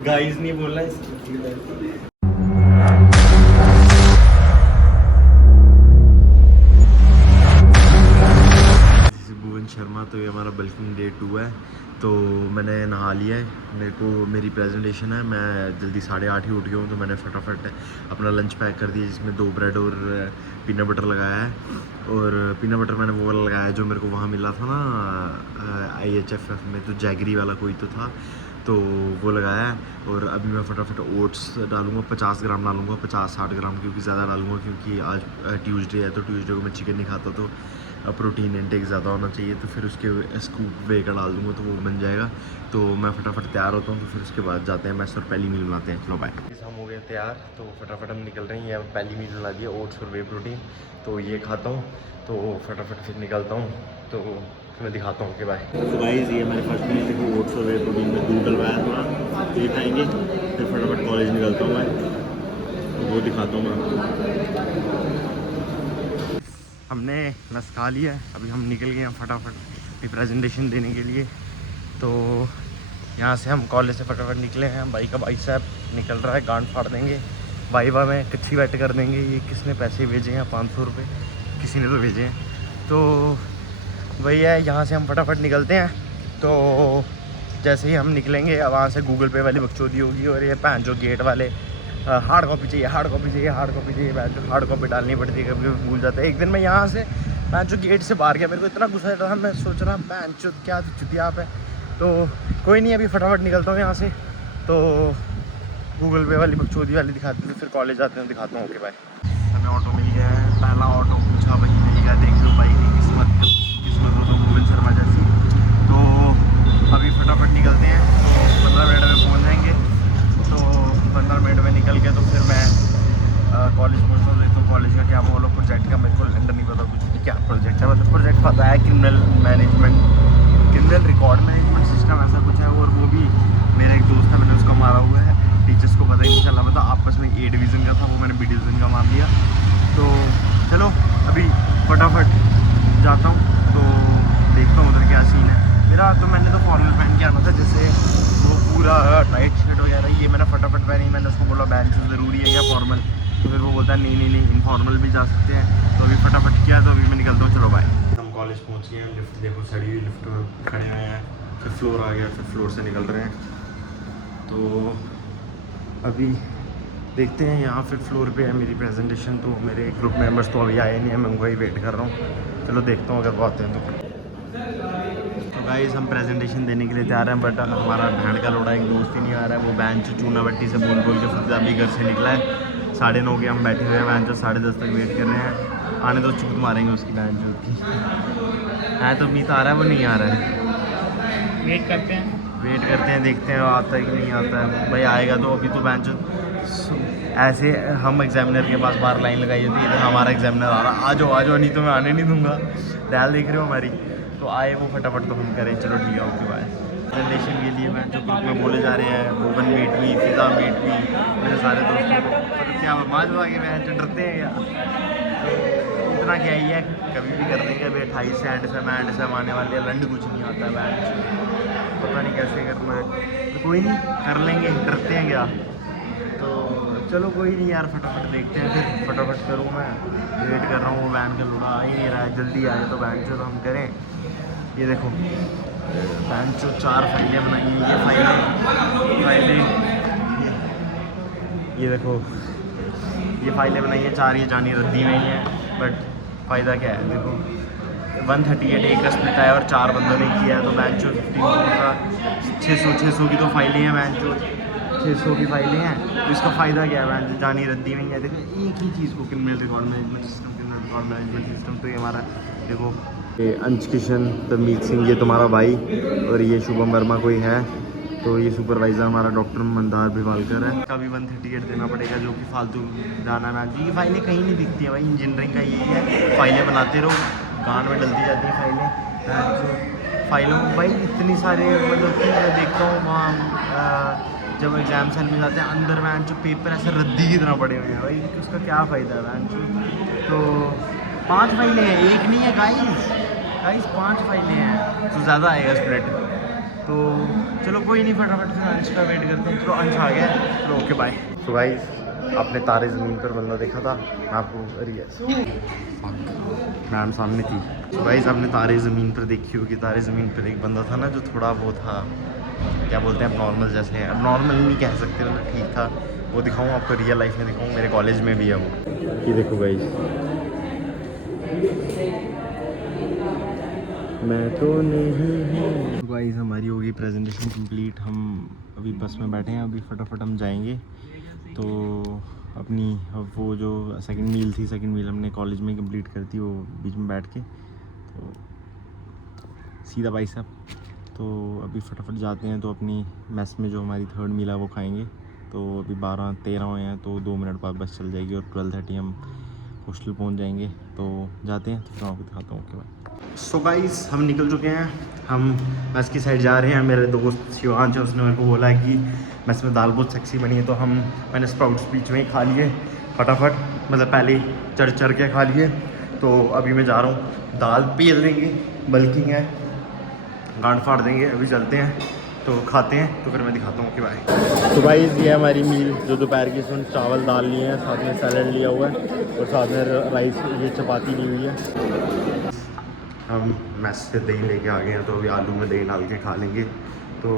Guys नहीं बोलना है। भुवन शर्मा। तो ये हमारा बल्किंग डे 2 है। तो मैंने नहा लिया है, मेरी प्रेजेंटेशन है। मैं जल्दी 8:30 ही उठ गया हूँ, तो मैंने फटाफट अपना लंच पैक कर दिया, जिसमें 2 ब्रेड और पीनट बटर लगाया है। और पीनट बटर मैंने वो वाला लगाया जो मेरे को वहाँ मिला था ना IHFF में, तो जैगरी वाला कोई तो था, तो वो लगाया है। और अभी मैं फटाफट ओट्स डालूंगा, 50 ग्राम डालूंगा, 50-60 ग्राम, क्योंकि ज़्यादा डालूंगा क्योंकि आज ट्यूसडे है, तो ट्यूसडे को मैं चिकन नहीं खाता, तो प्रोटीन इंटेक ज़्यादा होना चाहिए। तो फिर उसके स्कूप वे का डाल दूँगा, तो वो बन जाएगा। तो मैं फटाफट तैयार होता हूँ, तो फिर उसके बाद जाते हैं मैस और पहली मील बनाते हैं। चलो बाय। हम हो गए तैयार, तो फटाफट हम निकल रहे हैं। ये पहली मील बना दिया, ओट्स और वे प्रोटीन, तो ये खाता हूँ, तो फटाफट फिर निकलता हूँ, तो मैं दिखाता हूँ कि बाय। तो गाइस ये मेरे फर्स्ट मील देखो, ओट्स और वे प्रोटीन में दूध डलवाया थोड़ा, तो ये खाएंगे, फिर फटाफट कॉलेज निकलता हूँ मैं, तो वो दिखाता हूँ मैं। हमने नस खा लिया है, अभी हम निकल गए हैं फटाफट प्रेजेंटेशन देने के लिए। तो यहाँ से हम कॉलेज से फटाफट निकले हैं। भाई का भाई साहब निकल रहा है, गांड फाड़ देंगे वाइवा में, कच्ची बैट कर देंगे। ये किसने पैसे भेजे हैं? 500 रुपये किसी ने तो भेजे हैं। तो वही है, यहाँ से हम फटाफट निकलते हैं। तो जैसे ही हम निकलेंगे, वहाँ से गूगल पे वाली बकचोदी होगी, और ये पैन जो गेट वाले हार्ड कॉपी चाहिए, हार्ड कॉपी चाहिए, हार्ड कॉपी चाहिए। बैच जो हार्ड कॉपी डालनी पड़ती है, कभी कभी भूल जाता है। एक दिन मैं यहाँ से बैच जो गेट से बाहर गया, मेरे को इतना गुस्सा था, मैं सोच रहा बैच जो क्या चुतिया आप है। तो कोई नहीं, अभी फटाफट निकलता हूँ यहाँ से। तो गूगल पे वाली बकचोदी वाली दिखाते थे, फिर कॉलेज आते हैं, दिखाता हूँ। Okay bye. हमें ऑटो मिल गया है, पहला ऑटो पूछा भाई मिल गया, देख लो भाई की किस्मत हो तो भुवन शर्मा जैसी। तो अभी फटाफट निकलते हैं, 15 मिनट में पहुँच जाएंगे। तो 15 मिनट में निकल के तो फिर मैं कॉलेज पहुँचता हूँ। तो कॉलेज का क्या बोलो, प्रोजेक्ट का मेरे को अंडर नहीं पता कुछ भी, क्या प्रोजेक्ट है, मतलब प्रोजेक्ट पता है क्रिमिनल रिकॉर्ड मैनेजमेंट सिस्टम ऐसा कुछ है। और वो भी मेरा एक दोस्त है, मैंने उसको मारा हुआ है, टीचर्स को पता ही नहीं चला, मतलब आपस में A डिवीज़न का था, वो मैंने B डिवीज़न का मार लिया। तो चलो अभी फटाफट जाता हूँ, तो देखता हूँ उधर क्या सीन है मेरा। तो मैंने तो फॉर्मल पहन के आना था, जैसे वो पूरा टाइट शर्ट वगैरह, ये मैंने फटाफट पहनी। मैंने उसको बोला बैंच ज़रूरी है या फॉर्मल, तो फिर वो बोलता है नहीं इनफॉर्मल भी जा सकते हैं। तो अभी फटाफट किया, तो अभी मैं निकलता हूँ। चलो बाय। हम कॉलेज पहुँच गए हैं, लिफ्ट देखो सड़ी हुई लिफ्ट में खड़े हुए हैं, फिर फ्लोर आ गया, फिर फ्लोर से निकल रहे हैं। तो अभी देखते हैं, यहाँ फिर फ्लोर पे है मेरी प्रेजेंटेशन। तो मेरे ग्रुप मेंबर्स तो अभी आए नहीं है, मैं उनको ही वेट कर रहा हूँ। चलो देखता हूँ अगर वो आते हैं तो गाइस हम प्रेजेंटेशन देने के लिए तैयार हैं, बट हमारा भैंड का लोड़ा एक दोस्त ही नहीं आ रहा है। वो बैंच चूना बट्टी से बोल के फिर अभी घर से निकला है। 9:30 के हम बैठे हुए हैं, बैंच 10:30 तक वेट कर रहे हैं। आने तो चूत मारेंगे उसकी बैंच की है। तो मीत आ रहा है, वो नहीं आ रहा है, वेट करते हैं देखते हैं आता है कि नहीं आता है। भाई आएगा तो अभी तो बैंच ऐसे हम एग्जामिनर के पास बाहर लाइन लगाई होती है, इधर हमारा एग्जामिनर आ रहा, आ जाओ, नहीं तो मैं आने नहीं दूंगा। डाल देख रहे हो हमारी, तो आए वो फटाफट तो हम करें। चलो ठीक है, ओके बाय। प्रेजेंटेशन के लिए मैं जो ग्रुप में बोले जा रहे हैं, भुवन मीट भी, फिजा मीट भी, मेरे सारे दोस्तों को, तो क्या माज आगे मैं जो डरते हैं क्या, तो इतना क्या ही है, कभी भी कर देंगे। अभी 28 से हम आने वाले हैं, लंड कुछ नहीं आता है, बैंच पता नहीं कैसे करना है, तो कोई नहीं कर लेंगे, डरते हैं क्या। तो चलो कोई नहीं यार, फटाफट देखते हैं, फिर फटाफट करूँ मैं, वेट कर रहा हूँ। वो वैन का लुड़ा आ ही नहीं रहा है, जल्दी आए तो वैन से तो हम करें। ये देखो वैन जो 4 फाइलें बनाई हैं, ये फाइलें ये देखो, ये फाइलें बनाई हैं 4, ये जानी रद्दी में ही हैं। बट फ़ायदा क्या है, देखो 138 एक का स्प्लिट आया और 4 बंदों ने किया है, तो बैंक जो 15 600 की तो फाइलें हैं, बैंक जो 600 की फाइलें हैं। तो इसका फ़ायदा क्या है, बैंक जानी रद्दी में ही है। देखो एक ही चीज़ को, क्रिमिनल रिकॉर्ड मैनेजमेंट सिस्टम, तो ये हमारा देखो, ये अंश किशन तमीत सिंह, ये तुम्हारा भाई, और ये शुभम वर्मा कोई है, तो ये सुपरवाइज़र हमारा डॉक्टर मंदार भिवालकर है। इसका भी 138 देना पड़ेगा, जो कि फालतू जाना ना जी। ये फाइलें कहीं नहीं दिखती है भाई, इंजीनियरिंग का यही है, फाइलें बनाते रहो, कान में डलती जाती हैं फाइलें। फाइलों भाई इतनी सारे, मतलब कि मैं देखता हूँ वहाँ जब एग्ज़ाम सेल में जाते हैं अंदर, वैन जो पेपर ऐसे रद्दी की तरह पड़े हुए हैं भाई, उसका क्या फ़ायदा है वैन जो। तो 5 फाइलें हैं, एक नहीं है गाइस 5 फाइलें हैं, तो ज़्यादा आएगा स्प्लिट। तो चलो कोई नहीं, फटाफट से अंश का वेट करते हैं। चलो अंश आ गया है, चलो ओके बाय। तो गाइस आपने तारे ज़मीन पर बंदा देखा था, मैं आपको मैम सामने थी। तो गाइस आपने तारे ज़मीन पर देखी होगी, तारे ज़मीन पर एक बंदा था ना जो थोड़ा वो था, क्या बोलते हैं, अब नॉर्मल जैसे हैं, अब नॉर्मल नहीं कह सकते, मतलब ठीक था। वो दिखाऊँ आपको, रियल लाइफ में दिखाऊँ, मेरे कॉलेज में भी है वो। ये देखो गाइस, मैं तो नहीं। गाइस हमारी होगी प्रेजेंटेशन कंप्लीट, हम अभी बस में बैठे हैं, अभी फटाफट हम जाएंगे। तो अपनी वो जो सेकंड मील थी, सेकंड मील हमने कॉलेज में कंप्लीट कर दी, वो बीच में बैठ के, तो सीधा भाई साहब। तो अभी फटाफट जाते हैं, तो अपनी मेस में जो हमारी थर्ड मील है वो खाएंगे। तो अभी 12-13 हुए हैं, तो 2 मिनट बाद बस चल जाएगी और 12:30 हम हॉस्टल पहुंच जाएंगे। तो जाते हैं, तो फिर आपको दिखाता हूँ। Okay bye. सो गाइस हम निकल चुके हैं, हम मेस की साइड जा रहे हैं। मेरे दोस्त शिवांश है, उसने मेरे को बोला है कि मेस में दाल बहुत सेक्सी बनी है, तो मैंने स्प्राउट्स बीच में ही खा लिए फटाफट, मतलब पहले ही चढ़ के खा लिए। तो अभी मैं जा रहा हूँ, दाल पेल देंगे, बल्कि है गांड फाड़ देंगे। अभी चलते हैं, तो खाते हैं, तो फिर मैं दिखाता हूँ कि बाय। तो भाई ये हमारी मील जो दोपहर की, इसमें चावल दाल लिए हैं, साथ में सैलड लिया हुआ है और साथ में राइस, ये चपाती ली हुई है। हम मैस से दही लेके आ गए हैं, तो अभी आलू में दही डाल के खा लेंगे। तो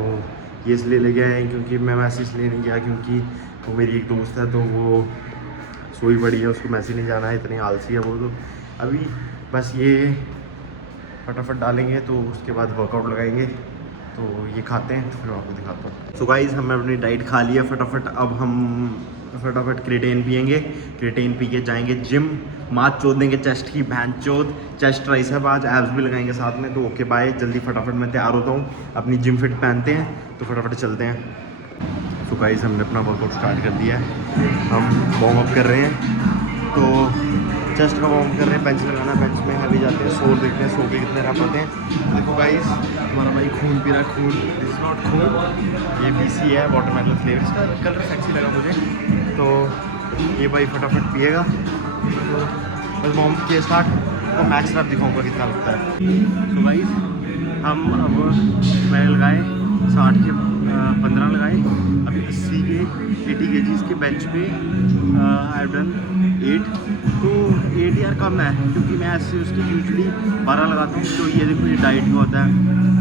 ये इसलिए लेके आए हैं क्योंकि मैं मैस इसलिए नहीं गया क्योंकि वो मेरी एक दोस्त है, तो वो सोई पड़ी है, उसको मैस ही नहीं जाना है, इतनी आलसी है वो। तो अभी बस ये फटाफट डालेंगे, तो उसके बाद वर्कआउट लगाएंगे। तो ये खाते हैं, तो फिर आपको दिखाता हूँ। सो गाइस हमने अपनी डाइट खा ली है फटाफट, अब हम फटाफट क्रिएटिन पियेंगे, क्रिएटिन पी के जाएंगे जिम, माथ चोद देंगे चेस्ट की, भैंस चोद चेस्ट ट्राइसेप, आज एब्स भी लगाएंगे साथ में। तो ओके बाय, जल्दी फटाफट मैं तैयार होता हूँ, अपनी जिम फिट पहनते हैं, तो फटाफट चलते हैं। तो गाइस हमने अपना वर्कआउट स्टार्ट कर दिया है, हम वार्म अप कर रहे हैं। तो चेस्ट का वार्म कर रहे हैं, बेंच लगाना, बेंच में हैवी जाते हैं, 100 देखते हैं 100 के कितने रह पाते हैं। देखो गाइस हमारा भाई खून पी रहा है, खून, दिस इज नॉट खून, ये BC है, वाटरमेलन फ्लेवर, इसका कलर सेक्सी लगा मुझे। तो ये भाई फटाफट पिएगा, तो बस वार्म किए स्टार्ट, तो मैक्स रैप दिखाऊंगा कितना लगता है। तो गाइस हम अब मैं लगाए 60 के 15 लगाए, अभी 80 के 80 kg के बेंच पे आई डन 8। तो 8 यार कम है, क्योंकि मैं ऐसे उसकी यूजली 12 लगाता हूँ। तो ये देखो, ये डाइट का होता है,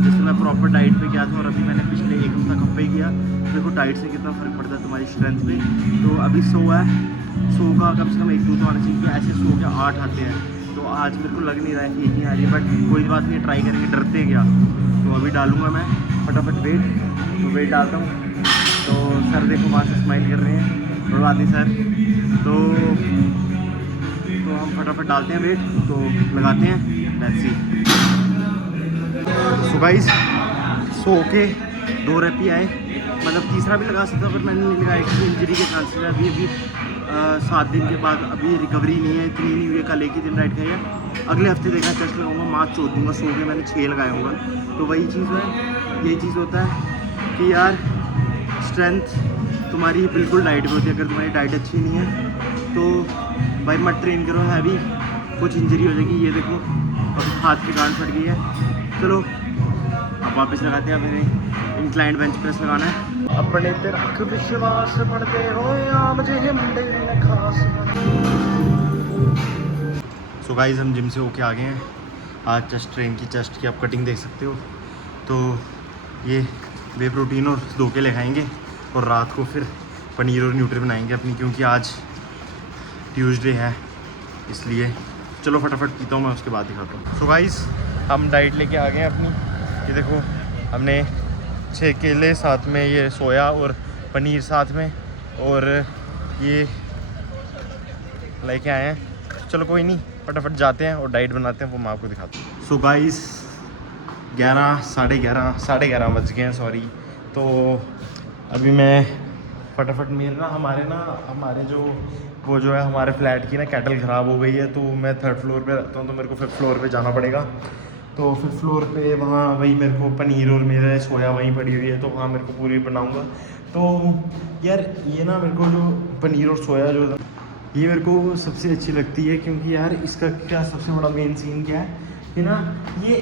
जैसे मैं प्रॉपर डाइट पे गया था और अभी मैंने पिछले 1 हफ्ता कम पे किया, देखो डाइट से कितना फ़र्क पड़ता है तुम्हारी स्ट्रेंथ पे। तो अभी 100 है, 100 का कम से कम 1-2 तो आना चाहिए, ऐसे 100 के 8 आते हैं। तो आज मेरे को लग नहीं रहा है कि इतनी आ रही है, बट कोई बात नहीं, ट्राई करेंगे, डरते हैं क्या। तो अभी डालूंगा मैं फटाफट वेट, तो वेट डालता हूँ। तो सर देखो वहाँ से स्माइल कर रहे हैं, कोई बात नहीं सर। तो हम फटाफट डालते हैं वेट, तो लगाते हैं, लेट्स सी। सो गाइस 100 के 2 रेप ही आए, मतलब तीसरा भी लगा सकता, पर मैंने नहीं लगाया क्योंकि इंजरी के चांसेस है। अभी 7 दिन के बाद अभी रिकवरी नहीं है, इतनी नहीं हुई है, कल एक ही दिन राइट खाई है, अगले हफ्ते देखा चेस्ट लगाऊंगा, माथ चोद दूंगा। 100 के मैंने 6 लगाए होंगे। तो वही चीज़ है, यही चीज़ होता है कि यार स्ट्रेंथ तुम्हारी बिल्कुल डाइट में होती है, अगर तुम्हारी डाइट अच्छी नहीं है तो भाई मत ट्रेन करो हैवी, कुछ इंजरी हो जाएगी। ये देखो अब हाथ की गांठ फट गई है। चलो अब वापस लगाते हैं, अभी इंक्लाइंड बेंच प्रेस लगाना है। अपने ते रख विश्वास पढ़ते हो या मुझे मंडे में खास। सो गाइस हम जिम से होके आ गए हैं, आज चेस्ट ट्रेन की, चेस्ट की आप कटिंग देख सकते हो। तो ये वे प्रोटीन और 2 केले खाएंगे और रात को फिर पनीर और न्यूट्री बनाएंगे अपनी, क्योंकि आज ट्यूसडे है इसलिए। चलो फटाफट पीता हूँ मैं, उसके बाद दिखाता हूँ। सो गाइस हम डाइट लेके आ गए हैं अपनी, ये देखो हमने 6 केले, साथ में ये सोया और पनीर साथ में, और ये लेके आए हैं। चलो कोई नहीं, फटाफट जाते हैं और डाइट बनाते हैं, वो मैं आपको दिखाता हूँ। सो गाइस 11 11 बज गए हैं, सॉरी। तो अभी मैं फटाफट हमारे जो वो जो है हमारे फ्लैट की ना केटल ख़राब हो गई है, तो मैं 3rd फ्लोर पे रहता हूँ, तो मेरे को 5th फ्लोर पे जाना पड़ेगा। तो 5th फ्लोर पे वहाँ वही मेरे को पनीर और मेरा सोया वहीं पड़ी हुई है, तो वहाँ मेरे को पूरी बनाऊँगा। तो यार ये ना मेरे को जो पनीर और सोया जो ये मेरे को सबसे अच्छी लगती है, क्योंकि यार इसका क्या सबसे बड़ा मेन सीन क्या है कि ना ये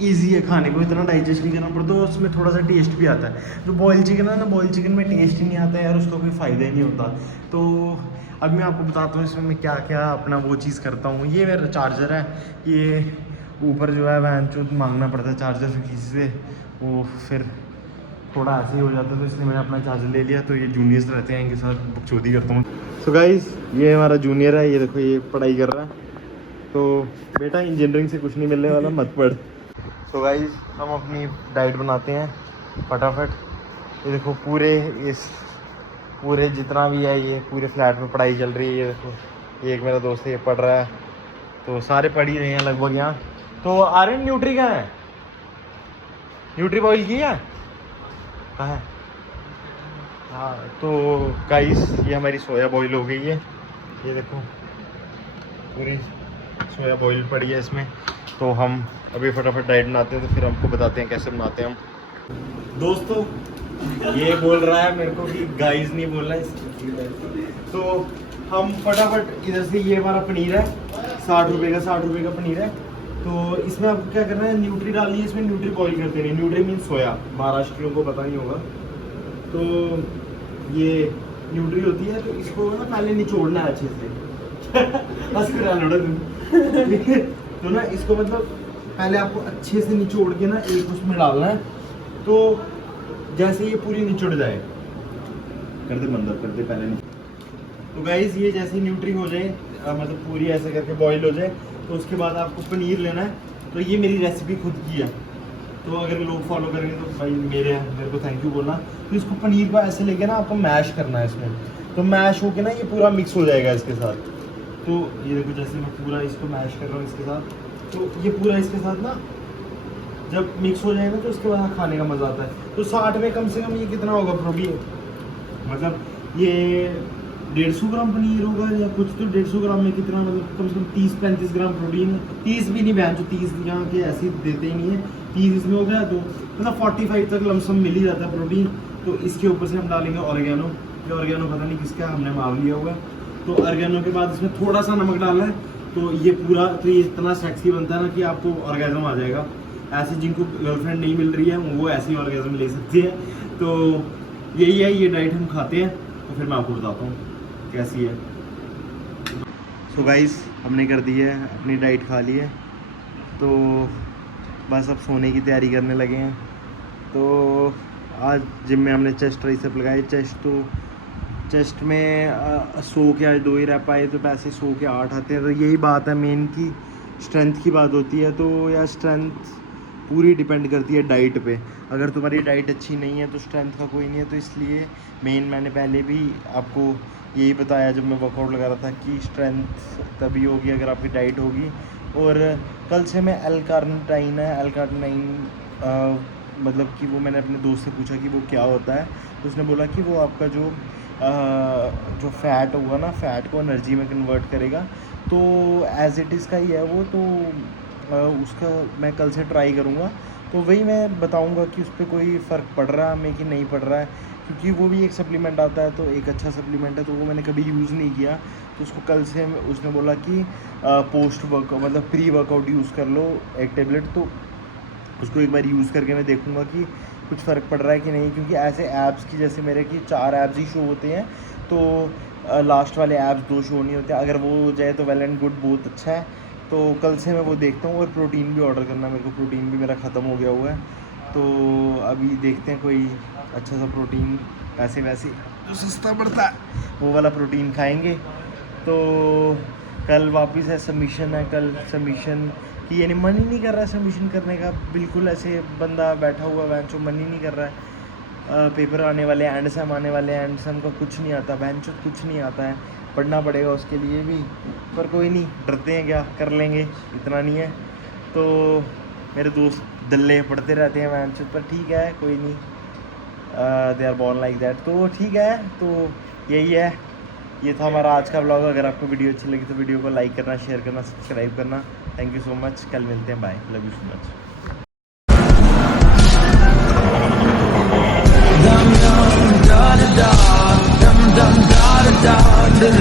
ईजी है खाने को, इतना डाइजेस्ट नहीं करना पड़ता, और उसमें थोड़ा सा टेस्ट भी आता है। जो बॉयल चिकन है ना, बॉयल चिकन में टेस्ट ही नहीं आता है यार, उसका कोई फ़ायदा ही नहीं होता। तो अब मैं आपको बताता हूँ इसमें मैं क्या क्या अपना वो चीज़ करता हूँ। ये मेरा चार्जर है, ये ऊपर जो है वैन चूत मांगना पड़ता है चार्जर फिर किसी से, वो फिर थोड़ा ऐसे ही हो जाता है, तो इसलिए मैंने अपना चार्जर ले लिया। तो ये जूनियर्स रहते हैं, इनके साथ बकचोदी करता हूँ। सो गाइस, ये हमारा जूनियर है, ये देखो ये पढ़ाई कर रहा है। तो बेटा इंजीनियरिंग से कुछ नहीं मिलने वाला, मत पढ़। तो गाइस, हम अपनी डाइट बनाते हैं फटाफट। ये देखो पूरे जितना भी है, ये पूरे फ्लैट में पढ़ाई चल रही है। ये देखो, ये एक मेरा दोस्त है, ये पढ़ रहा है, तो सारे पढ़ ही रहे हैं लगभग यहाँ। तो आर्यन न्यूट्री कहाँ है? न्यूट्री बॉईल की है कहाँ है? हाँ, तो गाइस ये हमारी सोया बॉईल हो गई है। ये देखो पूरी सोया बॉईल पड़ी है इसमें। तो हम अभी फटाफट डाइट बनाते हैं, तो फिर हमको बताते हैं कैसे बनाते हैं हम। दोस्तों ये बोल रहा है मेरे को कि गाइस नहीं बोल रहा है, तो हम फटाफट इधर से, ये हमारा पनीर है 60 रुपये का पनीर है। तो इसमें आपको क्या करना है, न्यूट्री डालनी है इसमें, न्यूट्री बॉईल कर देनी है। न्यूट्री मीन सोया, महाराष्ट्रियों को पता नहीं होगा। तो ये न्यूट्री होती है, तो इसको ना पहले निचोड़ना है अच्छे से। बस तो ना इसको मतलब पहले आपको अच्छे से निचोड़ के ना एक उसमें डालना है। तो जैसे ये पूरी निचोड़ जाए, करते बंद करते पहले नहीं। तो गाइस ये जैसे न्यूट्री हो जाए, मतलब पूरी ऐसे करके बॉईल हो जाए, तो उसके बाद आपको पनीर लेना है। तो ये मेरी रेसिपी खुद की है, तो अगर लोग फॉलो करेंगे तो भाई मेरे को थैंक यू बोलना। तो इसको पनीर को ऐसे लेके ना आपको मैश करना है इसमें। तो मैश होके ना ये पूरा मिक्स हो जाएगा इसके साथ। तो ये देखो जैसे मैं पूरा इसको मैश कर रहा हूँ इसके साथ, तो ये पूरा इसके साथ ना जब मिक्स हो जाएगा तो उसके बाद खाने का मज़ा आता है। तो 60 में कम से कम ये कितना होगा प्रोटीन, मतलब ये 150 ग्राम पनीर होगा या कुछ, तो 150 ग्राम में कितना, मतलब कम से कम 30-35 ग्राम प्रोटीन है। 30 भी नहीं बहन, जो 30 यहाँ के ऐसे देते ही नहीं है, 30 इसमें हो गया, तो मतलब 45 तक लमसम मिल ही जाता है प्रोटीन। तो इसके ऊपर से हम डालेंगे ऑर्गेनो। ये ऑर्गेनो पता नहीं किसका हमने मार लिया हुआ है। तो ऑर्गेनो के बाद इसमें थोड़ा सा नमक डालना है। तो ये पूरा, तो ये इतना सेक्सी बनता है ना कि आपको ऑर्गेजम आ जाएगा। ऐसे जिनको गर्लफ्रेंड नहीं मिल रही है वो ऐसे ही ऑर्गेजम ले सकती है। तो यही है, ये डाइट हम खाते हैं। तो फिर मैं आपको बताता हूँ कैसी है। सो गाइस, हमने कर दी है अपनी डाइट, खा ली है, तो बस अब सोने की तैयारी करने लगे हैं। तो आज जिम में हमने चेस्ट ट्राइसेप लगाए। चेस्ट में 100 के आज 2 ही रह पाए, तो पैसे 100 के 8 आते हैं। तो यही बात है मेन की, स्ट्रेंथ की बात होती है। तो यार स्ट्रेंथ पूरी डिपेंड करती है डाइट पे। अगर तुम्हारी डाइट अच्छी नहीं है तो स्ट्रेंथ का कोई नहीं है। तो इसलिए मेन मैंने पहले भी आपको यही बताया जब मैं वर्कआउट लगा रहा था कि स्ट्रेंथ तभी होगी अगर आपकी डाइट होगी। और कल से मैं L-कार्निटाइन मतलब कि वो मैंने अपने दोस्त से पूछा कि वो क्या होता है। तो उसने बोला कि वो आपका जो फ़ैट होगा ना, फ़ैट को एनर्जी में कन्वर्ट करेगा। तो एज़ इट इज़ का ही है वो। तो उसका मैं कल से ट्राई करूँगा, तो वही मैं बताऊँगा कि उस पर कोई फ़र्क पड़ रहा है हमें कि नहीं पड़ रहा है। क्योंकि वो भी एक सप्लीमेंट आता है, तो एक अच्छा सप्लीमेंट है, तो वो मैंने कभी यूज़ नहीं किया। तो उसको कल से उसने बोला कि पोस्ट वर्कआउट मतलब प्री वर्कआउट यूज़ कर लो एक टेबलेट। तो उसको एक बार यूज़ करके मैं देखूँगा कि कुछ फ़र्क पड़ रहा है कि नहीं। क्योंकि ऐसे ऐप्स की जैसे मेरे की 4 ऐप्स ही शो होते हैं, तो लास्ट वाले ऐप्स 2 शो नहीं होते। अगर वो हो जाए तो वेल एंड गुड, बहुत अच्छा है। तो कल से मैं वो देखता हूँ। और प्रोटीन भी ऑर्डर करना, मेरे को प्रोटीन भी मेरा ख़त्म हो गया हुआ है। तो अभी देखते हैं कोई अच्छा सा प्रोटीन, पैसे वैसे जो सस्ता पड़ता है वो वाला प्रोटीन खाएंगे। तो कल वापस है सबमिशन है, कल सबमिशन की यानी मन ही नहीं कर रहा है सबमिशन करने का। बिल्कुल ऐसे बंदा बैठा हुआ वैंचो, मन ही नहीं कर रहा है। पेपर आने वाले, एंड सेम आने वाले, एंड सेम का कुछ नहीं आता, वैंचो कुछ नहीं आता है। पढ़ना पड़ेगा उसके लिए भी, पर कोई नहीं, डरते हैं क्या, कर लेंगे, इतना नहीं है। तो मेरे दोस्त दल्ले पढ़ते रहते हैं वैंचो, पर ठीक है कोई नहीं, they are born like that. तो ठीक है, तो यही है, ये था हमारा आज का व्लॉग। अगर आपको वीडियो अच्छी लगी तो वीडियो को लाइक करना, शेयर करना, सब्सक्राइब करना। थैंक यू सो मच, कल मिलते हैं, bye, love you so much.